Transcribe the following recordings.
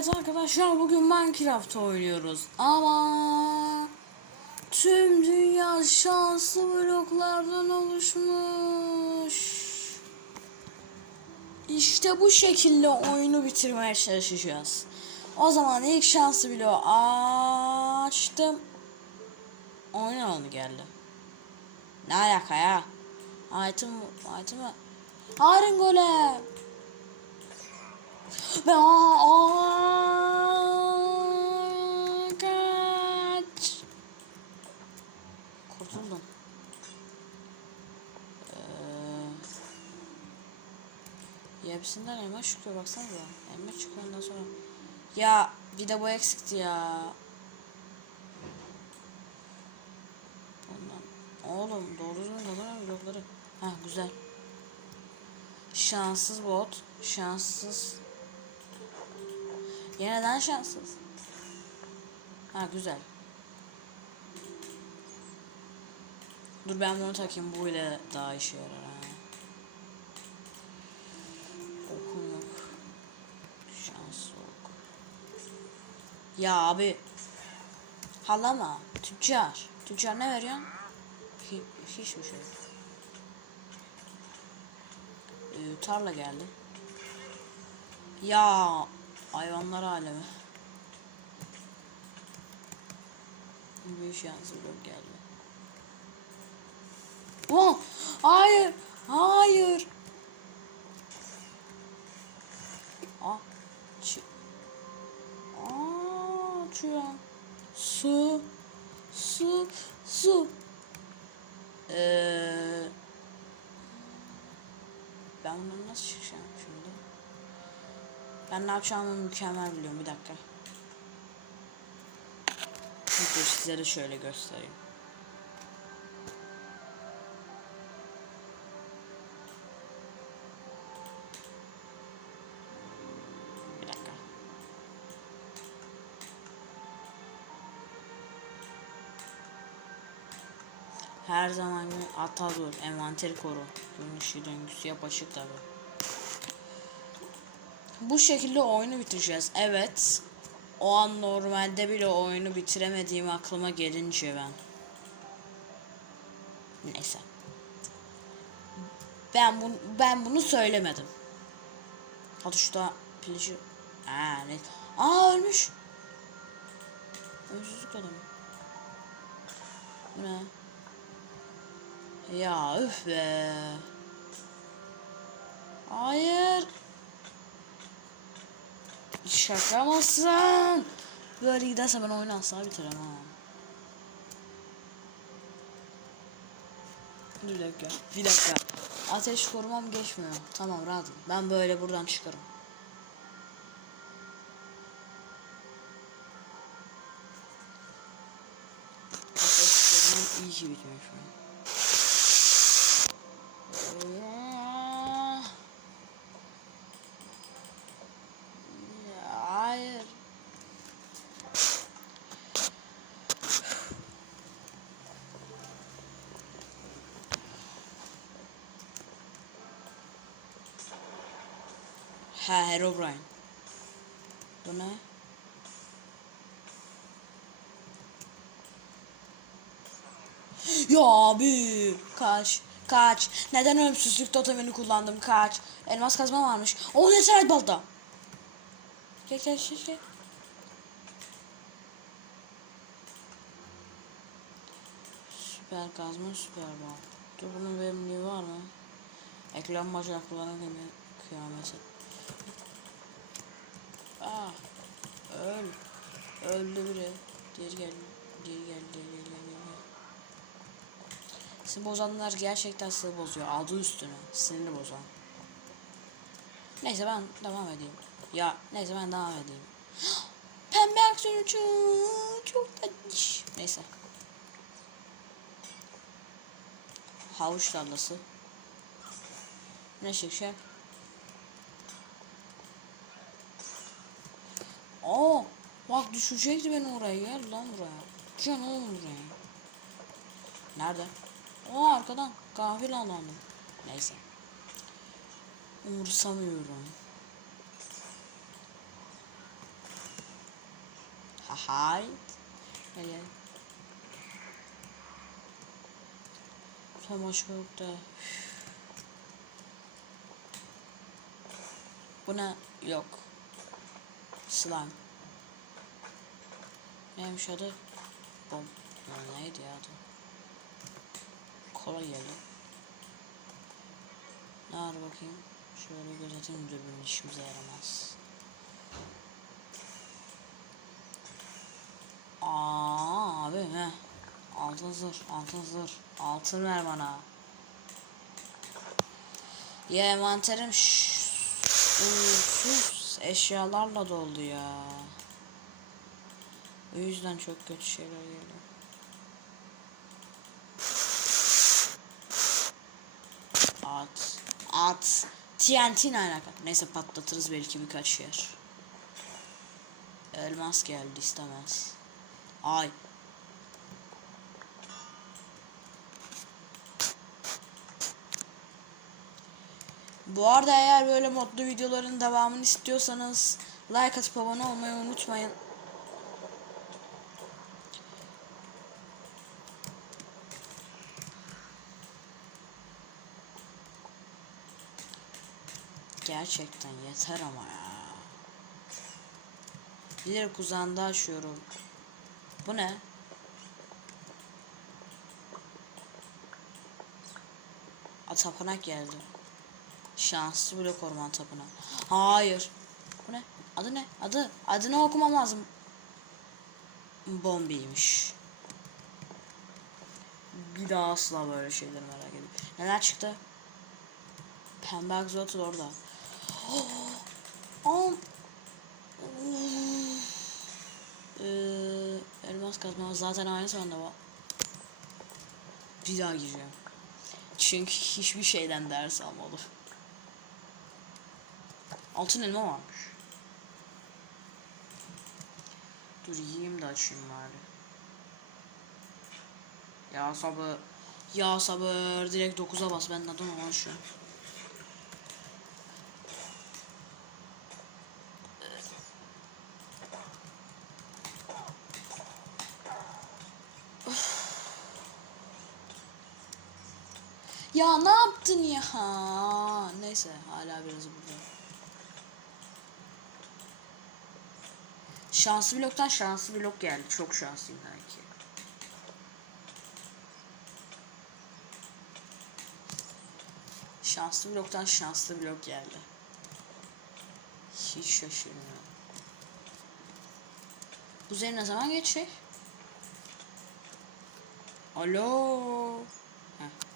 Evet arkadaşlar bugün Minecraft oynuyoruz ama tüm dünya şanslı bloklardan oluşmuş. İşte bu şekilde oyunu bitirmeye çalışacağız. O zaman ilk şanslı bloğu açtım. Oyun onu geldi. Ne alaka ya? Item, item Iron Golem. Ve aa, kaç. Kurtuldum. Ee, hepsinden elma çıkıyor baksanıza. Elma çıkıyor ondan sonra. Ya bir de bu eksikti ya. Ondan. Oğlum doğru düzgün kazanıyor blokları. Heh güzel. Şanssız bot. Şanssız. Yeniden şanssız. Ha güzel. Dur ben bunu takayım. Bu ile daha işe yarar ha. Okum yok. Şans oku. Ya abi. Halama. Tüccar. Tüccar ne veriyorsun? Hi hiçbir şey. Ee, tarla geldi. Ya hayvanlar alemi. Bir şansı yok geldi. Oh, hayır, hayır. Ah, çi. Aa, çuyan. Su, su, su. Ee, ben bundan nasıl çıkacağım şimdi? Ben ne yapacağımı mükemmel biliyorum. Bir dakika. Dur size de şöyle göstereyim. Bir dakika. Her zaman ata dur, envanteri koru. Işığı döngüsü yap açık tabi. Bu şekilde oyunu bitireceğiz. Evet. O an normalde bile oyunu bitiremediğim aklıma gelince ben. Neyse. Ben bunu ben bunu söylemedim. Hadi şurada pilici. Aa ne? Aa ölmüş. Ölümsüzlük adamı. Ne? Ya üf be. Hayır. Şaka mısın? Böyle giderse ben oyunu asla bitiremem. Bir dakika. Bir dakika. Ateş korumam geçmiyor. Tamam rahatım. Ben böyle buradan çıkarım. Ateş korumam iyi ki bitmiyor şu an. Ya. Ya, Hayır. Ha Herobrine. Bu ne? Ya abi kaç kaç. Neden ölümsüzlük totemini kullandım kaç. Elmas kazma varmış. O ne serhat balta? Gel gel gel gel. Süper kazma süper bal dur bunun verimliliği var mı? Ekran bacaklarına gibi kıyameti ah öl öldü biri diğeri geldi diğeri geldi diğeri geldi diğeri geldi Seni bozanlar gerçekten seni bozuyor. Adı üstüne. Sinirini bozan. Neyse ben devam edeyim. Ya neyse ben devam edeyim. Pembe aksiyon çok, çok tatlış. Neyse. Havuç tarlası. Ne? Aa, bak düşecekti beni oraya. Gel lan buraya. Can oğlum buraya. Nerede? O arkadan gafil alanım. Neyse. Umursamıyorum. Hay. Gel gel. Tam başka yok da. Bu ne? Yok. Slime. Neymiş adı? Bom. Ya neydi ya adı? Kolay geldi. Ne var bakayım? Şöyle gözeteyim dürbün işimize yaramaz. Aa abi he. Altın zırh, altın zırh. Altın ver bana. Ya envanterim şş, uğursuz eşyalarla doldu ya. O yüzden çok kötü şeyler geliyor. At. At. TNT ne alaka? Neyse patlatırız belki birkaç yer. Elmas geldi istemez. Ay. Bu arada eğer böyle modlu videoların devamını istiyorsanız like atıp abone olmayı unutmayın. Gerçekten yeter ama ya. Bilerek uzağında açıyorum. Bu ne? A tapınak geldi. Şanslı blok orman tapınağı. Hayır. Bu ne? Adı ne? Adı. Adını okumam lazım. Bombiymiş. Bir daha asla böyle şeyleri merak ediyorum. Neler çıktı? Pembe Axolotl orada. Am. Ee, elmas kazma zaten aynı bende var. Bir daha gireceğim. Çünkü hiçbir şeyden ders almadım. Altın elma varmış. Dur yiyeyim de açayım bari. Ya sabır. Ya sabır. Direkt 9'a bas. Ben neden ona şu an. Ya ne yaptın ya? Neyse hala biraz burada. Şanslı bloktan şanslı blok geldi. Çok şanslıyım belki. Şanslı bloktan şanslı blok geldi. Hiç şaşırmıyorum. Bu zehir ne zaman geçecek? Alo. Heh.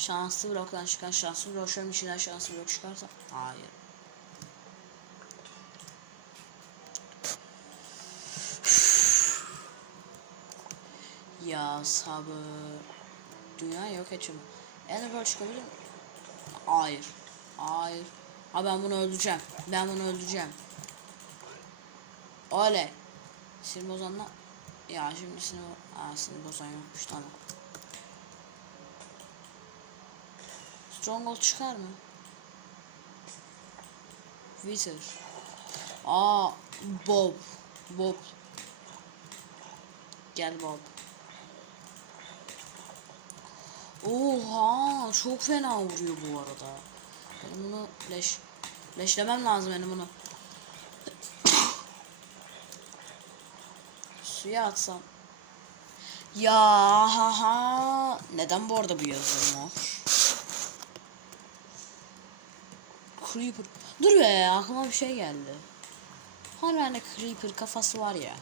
Şanslı bloktan çıkan şanslı blok şöyle içinden şanslı blok çıkarsa hayır. ya sabır. Dünya yok edeceğim. Enderpearl çıkabilir? Hayır. Hayır. Ha ben bunu öldüreceğim. Ben bunu öldüreceğim. Oley. Sinir. Ya şimdi sinir, Aa, sinir bozan yokmuş tamam. Stronghold çıkar mı? Wither. Aa Bob. Bob. Gel Bob. Oha çok fena vuruyor bu arada. Benim bunu leş leşlemem lazım benim bunu. Suya atsam. Ya ha ha. Neden bu arada bu yazılmış? Creeper. Dur be aklıma bir şey geldi. Hani bende Creeper kafası var ya.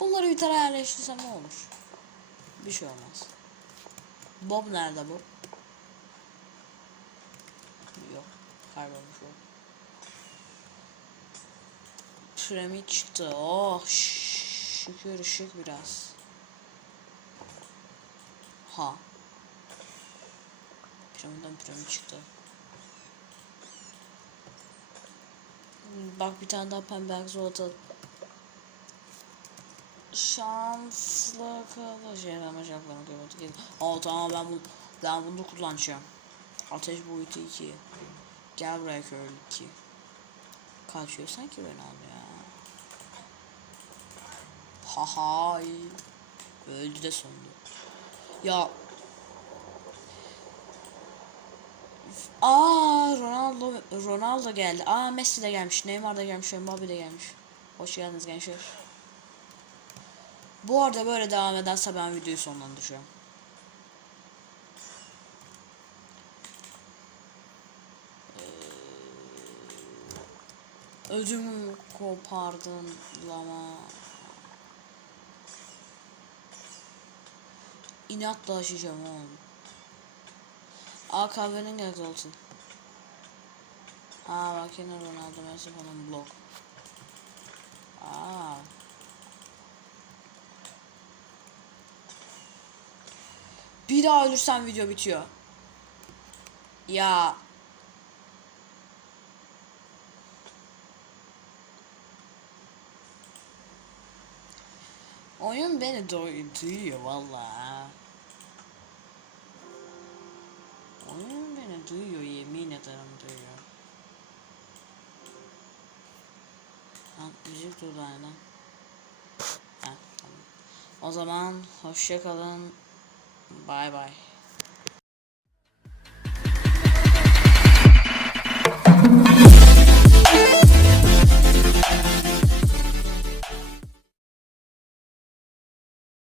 Bunları bir tarafa yerleştirsem ne olur? Bir şey olmaz. Bob nerede bu? Yok. Kaybolmuş o. Piramit çıktı. Oh şükür ışık biraz. Ha. Piramitten piramit çıktı. Bak bir tane daha pembe egzoata. Şanslı kılıç yaramayacaklarını gördük. Aa tamam ben bunu ben bunu kullanacağım. Ateş boyutu 2. Gel buraya köylü 2. Kaçıyor sanki ben al ya. Hahay. Öldü de sonunda. Ya. Aa Ronaldo Ronaldo geldi. Aa Messi de gelmiş. Neymar da gelmiş. Mbappe de gelmiş. Hoş geldiniz gençler. Bu arada böyle devam ederse ben videoyu sonlandıracağım. Ee, Ödümü kopardın lama. İnatla aşacağım oğlum. Kahvenin gaz olsun. Aa bak yine Ronaldo Messi falan blok. Aa. Bir daha ölürsem video bitiyor. Ya. Oyun beni duyuyor valla. Oyun beni duyuyor yemin ederim duyuyor. Ha müzik durdu aynen. Ha tamam. O zaman hoşça kalın. Bay bay.